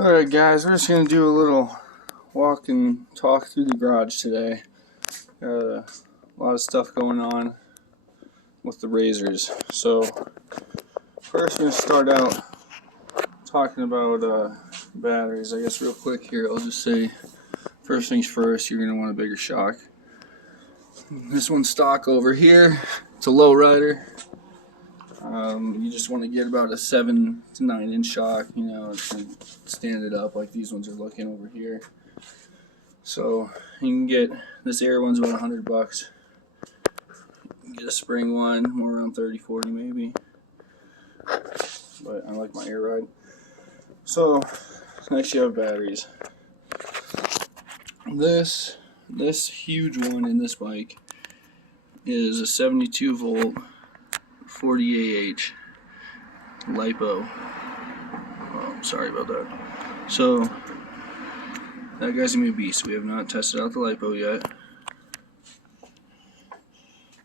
Alright guys, we're just going to do a little walk and talk through the garage today. Got a lot of stuff going on with the razors. So first we're going to start out talking about batteries. I guess real quick here, I'll just say first things first, you're going to want a bigger shock. This one's stock over here. It's a low rider. You just want to get about a 7 to 9 inch shock, you know, to stand it up like these ones are looking over here. So you can get, this air one's about $100. You can get a spring one, more around 30-40 maybe. But I like my air ride. So next you have batteries. This huge one in this bike is a 72 volt 40 AH LiPo. Oh, sorry about that. So that guy's gonna be a beast. We have not tested out the LiPo yet.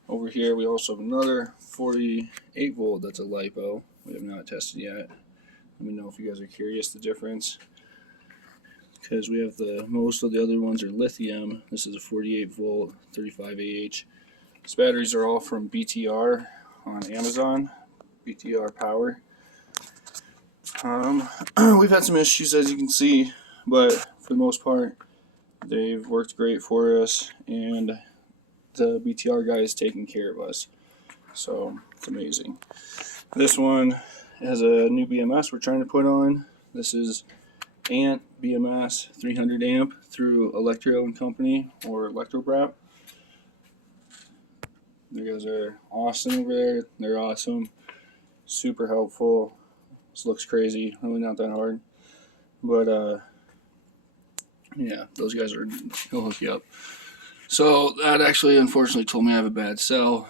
Over here we also have another 48 volt that's a LiPo. We have not tested yet. Let me know if you guys are curious the difference, because we have most of the other ones are lithium. This is a 48 volt 35 AH. These batteries are all from BTR on Amazon, BTR Power. We've had some issues, as you can see, but for the most part they've worked great for us, and the BTR guy is taking care of us, so it's amazing. This one has a new BMS we're trying to put on. This is Ant BMS 300 amp through Electro & Company, or Electrobrap. You guys are awesome over there. They're awesome, super helpful. This looks crazy, really not that hard, but yeah, those guys he'll hook you up. So that actually unfortunately told me I have a bad cell,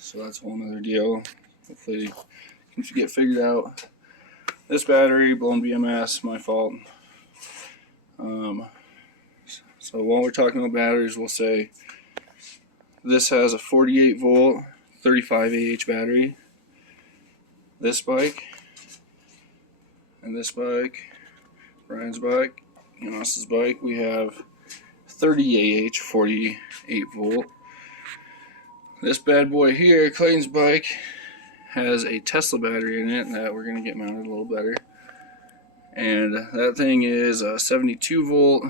so that's a whole nother deal. Hopefully it can get figured out. This battery, blown BMS, my fault. So while we're talking about batteries, we'll say this has a 48 volt 35 AH battery. This bike and this bike, Brian's bike, Jonas' bike, we have 30 AH 48 volt. This bad boy here, Clayton's bike, has a Tesla battery in it that we're going to get mounted a little better. And that thing is a 72 volt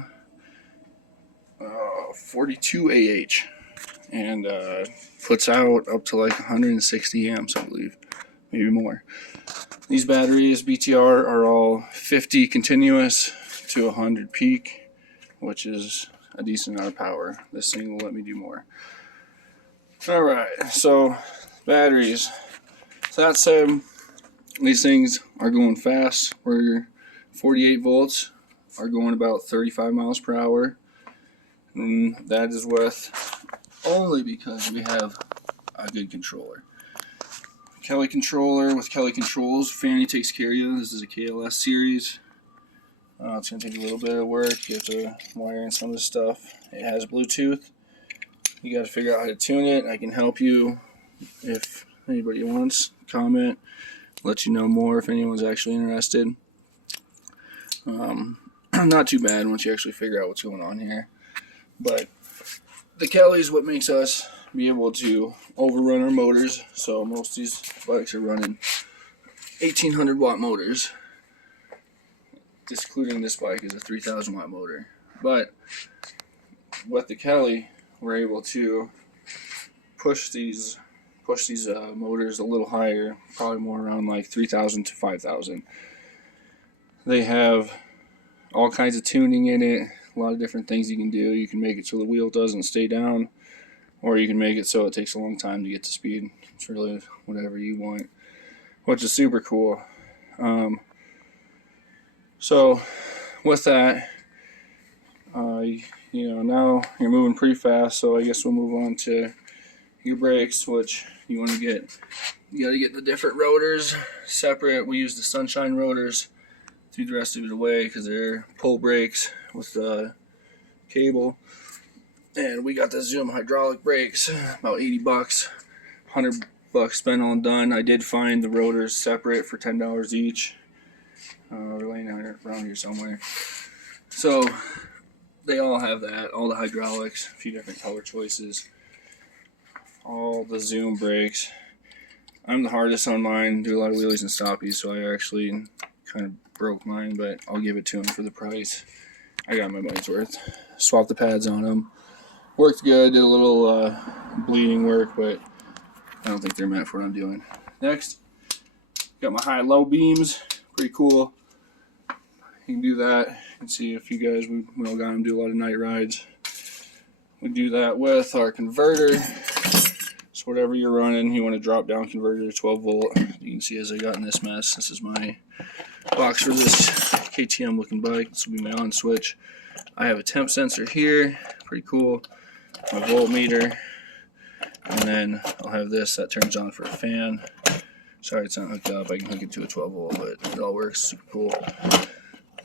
42 AH. And puts out up to like 160 amps, I believe, maybe more. These batteries, BTR, are all 50 continuous to 100 peak, which is a decent amount of power. This thing will let me do more. Alright, so batteries. So that said, these things are going fast. We're 48 volts, are going about 35 miles per hour. And that is with only because we have a good controller. Kelly controller with Kelly Controls. Fanny takes care of you. This is a KLS series. It's going to take a little bit of work. You have to wire in some of the stuff. It has Bluetooth. You got to figure out how to tune it. I can help you if anybody wants. Comment. Let you know more if anyone's actually interested. Not too bad once you actually figure out what's going on here. But the Kelly is what makes us be able to overrun our motors. So most of these bikes are running 1800 watt motors. Excluding this bike is a 3000 watt motor. But with the Kelly, we're able to push these motors a little higher, probably more around like 3000 to 5000. They have all kinds of tuning in it. A lot of different things you can do. You can make it so the wheel doesn't stay down, or you can make it so it takes a long time to get to speed. It's really whatever you want, which is super cool. So with that, now you're moving pretty fast, so I guess we'll move on to your brakes, which you want to get. You got to get the different rotors separate. We use the Sunshine rotors. Threw the rest of it away because they're pull brakes with the cable. And we got the Zoom hydraulic brakes, about 80 bucks, 100 bucks spent all done. I did find the rotors separate for $10 each. laying around here somewhere. So they all have that, all the hydraulics, a few different color choices, all the zoom brakes. I'm the hardest on mine, do a lot of wheelies and stoppies, so I actually kind of broke mine, but I'll give it to him for the price. I got my money's worth. Swapped the pads on them. Worked good, did a little bleeding work, but I don't think they're meant for what I'm doing. Next, got my high-low beams, pretty cool. You can do that. You can see if you guys, we all got them do a lot of night rides. We do that with our converter. So whatever you're running, you want to drop down converter to 12 volt. You can see as I got in this mess, this is my box for this KTM looking bike. This will be my on switch. I have a temp sensor here, pretty cool. My voltmeter, and then I'll have this that turns on for a fan. Sorry it's not hooked up, I can hook it to a 12 volt, but it all works, super cool.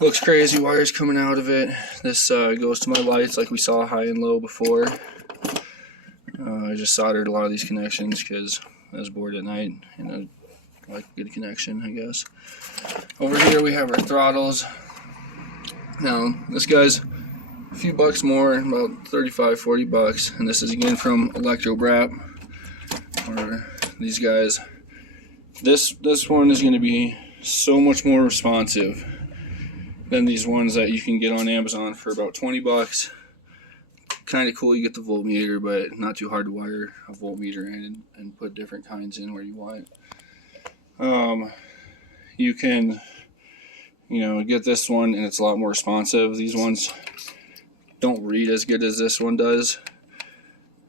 Looks crazy, wires coming out of it. This goes to my lights like we saw high and low before. I just soldered a lot of these connections because I was bored at night and I like a good connection, I guess. Over here we have our throttles. Now this guy's a few bucks more, about 35, 40 bucks, and this is again from Electrobrap, or these guys. This one is going to be so much more responsive than these ones that you can get on Amazon for about 20 bucks. Kind of cool, you get the voltmeter, but not too hard to wire a voltmeter in and put different kinds in where you want. You can, get this one and it's a lot more responsive. These ones don't read as good as this one does,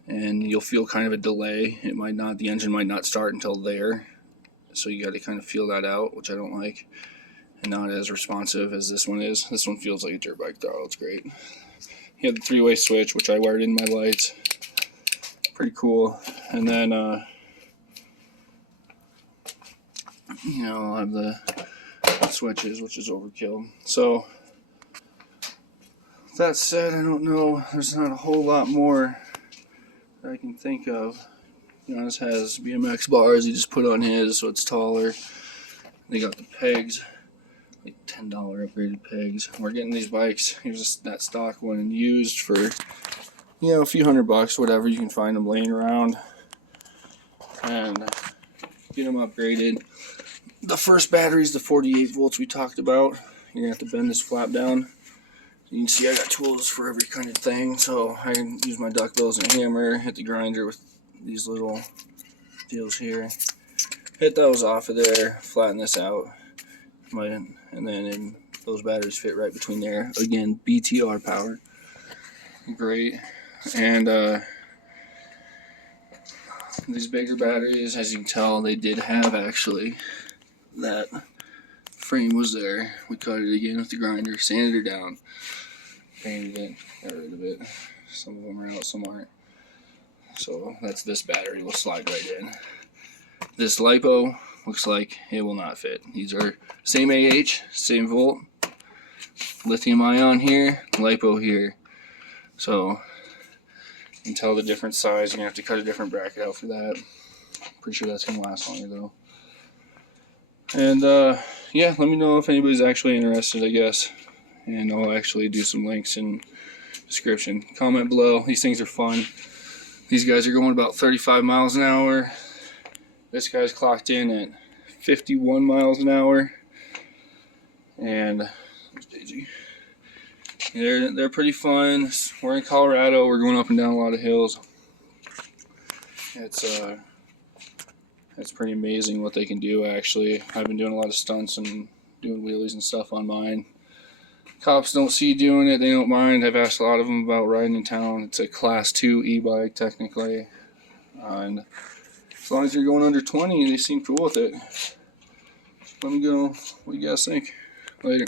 and you'll feel kind of a delay. The engine might not start until there, so you got to kind of feel that out, which I don't like, and not as responsive as this one is. This one feels like a dirt bike throttle. It's great. You have the three-way switch, which I wired in my lights. Pretty cool. And then I'll have the switches, which is overkill. So that said, I don't know, there's not a whole lot more that I can think of. Giannis has BMX bars he just put on his, so it's taller. They got the pegs, like $10 upgraded pegs. We're getting these bikes, here's that stock one, used for, a few $100, whatever. You can find them laying around and get them upgraded. The first battery is the 48 volts we talked about. You're going to have to bend this flap down. You can see I got tools for every kind of thing, so I can use my duckbills and a hammer, hit the grinder with these little deals here, hit those off of there, flatten this out, and then those batteries fit right between there. Again, BTR powered. Great. And these bigger batteries, as you can tell, they did have actually that frame was there. We cut it again with the grinder, sanded it down, painted it, got rid of it. Some of them are out, some aren't. So that's this battery, will slide right in. This LiPo looks like it will not fit. These are same AH, same volt, lithium ion here, LiPo here. So you can tell the different size. You're gonna have to cut a different bracket out for that. Pretty sure that's gonna last longer though. And yeah, let me know if anybody's actually interested, I guess. And I'll actually do some links in description. Comment below. These things are fun. These guys are going about 35 miles an hour. This guy's clocked in at 51 miles an hour. And there's Daisy. They're pretty fun. We're in Colorado. We're going up and down a lot of hills. It's pretty amazing what they can do, actually. I've been doing a lot of stunts and doing wheelies and stuff on mine. Cops don't see you doing it, they don't mind. I've asked a lot of them about riding in town. It's a class 2 e-bike technically, and as long as you're going under 20, they seem cool with it. Let me go. What do you guys think? Later.